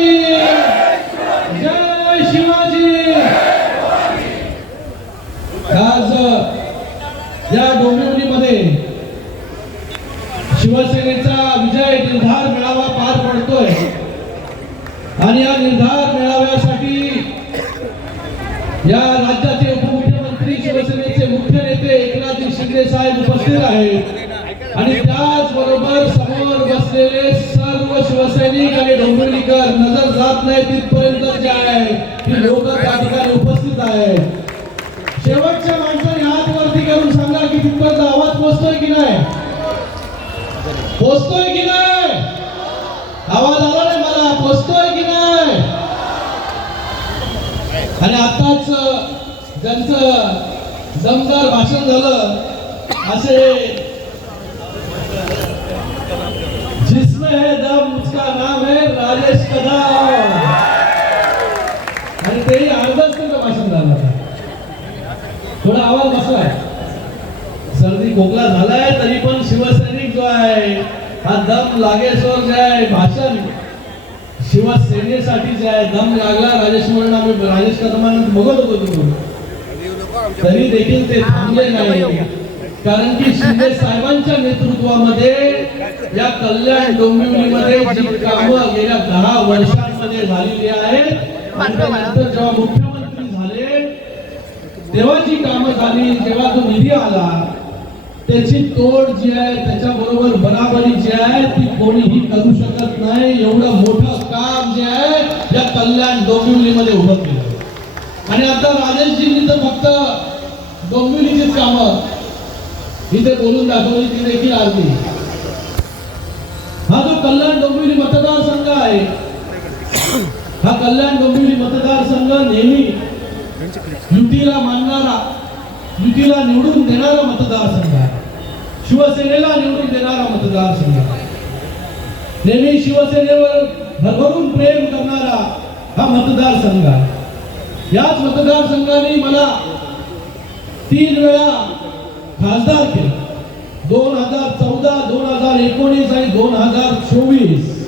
शिवाजी, जय शिवाजी। आज या डोंबिवलीमध्ये शिवसेनेचा विजय निर्धार मेळावा पार पडतोय आणि या निर्धार मेळाव्यासाठी या राज्याचे उपमुख्यमंत्री शिवसेनेचे मुख्य नेते एकनाथ शिंदे साहेब उपस्थित आहेत आणि त्याचबरोबर समोर बसलेले सर्व शिवसैनिक आणि डोंबिवलीकर नजर जात नाही तिथपर्यंत जे आहे ती लोक त्या ठिकाणी उपस्थित आहेत। शेवटच्या माणसाने हात वरती करून सांगा की तिथपर्यंत आवाज पोहोचतोय की नाही, पोहोचतोय की नाही? आवाज आला नाही मला, पोहोचतोय की नाही? आणि आताच ज्यांचं दमदार भाषण झालं असे जिसमें है दम उसका नाम है राजेश कदम, आणि तेही अर्धच त्यांचं भाषण झालं। थोडा आवाज बसलाय, सर्दी खोकला झालाय तरी पण शिवसैनिक जो आहे हा दम लागेसोर जे आहे भाषण शिवसेनेसाठी जे आहे दम लागला। राजेश म्हणून आम्ही राजेश कदमांना बघत होतो तिकडून, तरी देखील ते थांबले नाही, कारण की शिंदे साहेबांच्या नेतृत्वामध्ये या कल्याण डोंबिवलीमध्ये जी कामं गेल्या 10 वर्षांमध्ये झालेली आहेत आणि त्यानंतर जेव्हा मुख्यमंत्री झाले तेव्हा जी कामं झाली, जेव्हा तो निधी आला त्याची तोड जी आहे त्याच्याबरोबर बराबरी जी आहे ती कोणीही करू शकत नाही। एवढं मोठं काम जे आहे या कल्याण डोंबिवलीमध्ये उभं केलं आणि आता राजेशजींनी तर फक्त डोंबिवलीचीच कामं इथे बोलून दाखवली ती देखील आली। हा जो कल्याण डोंबिवली मतदारसंघ आहे हा कल्याण डोंबिवली मतदारसंघ नेहमी युतीला मानणारा, युतीला निवडून देणारा मतदारसंघ आहे, शिवसेनेला निवडून देणारा मतदारसंघ, नेहमी शिवसेनेवर भरभरून प्रेम करणारा हा मतदारसंघ आहे। याच मतदारसंघाने मला 3 वेळा खासदार केलं, 2014, 2019 आणि 2024,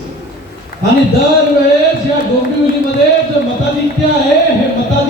आणि दरवेळेस या डोंबिवलीमध्ये जो मताधिक्य आहे हे मताधिक्य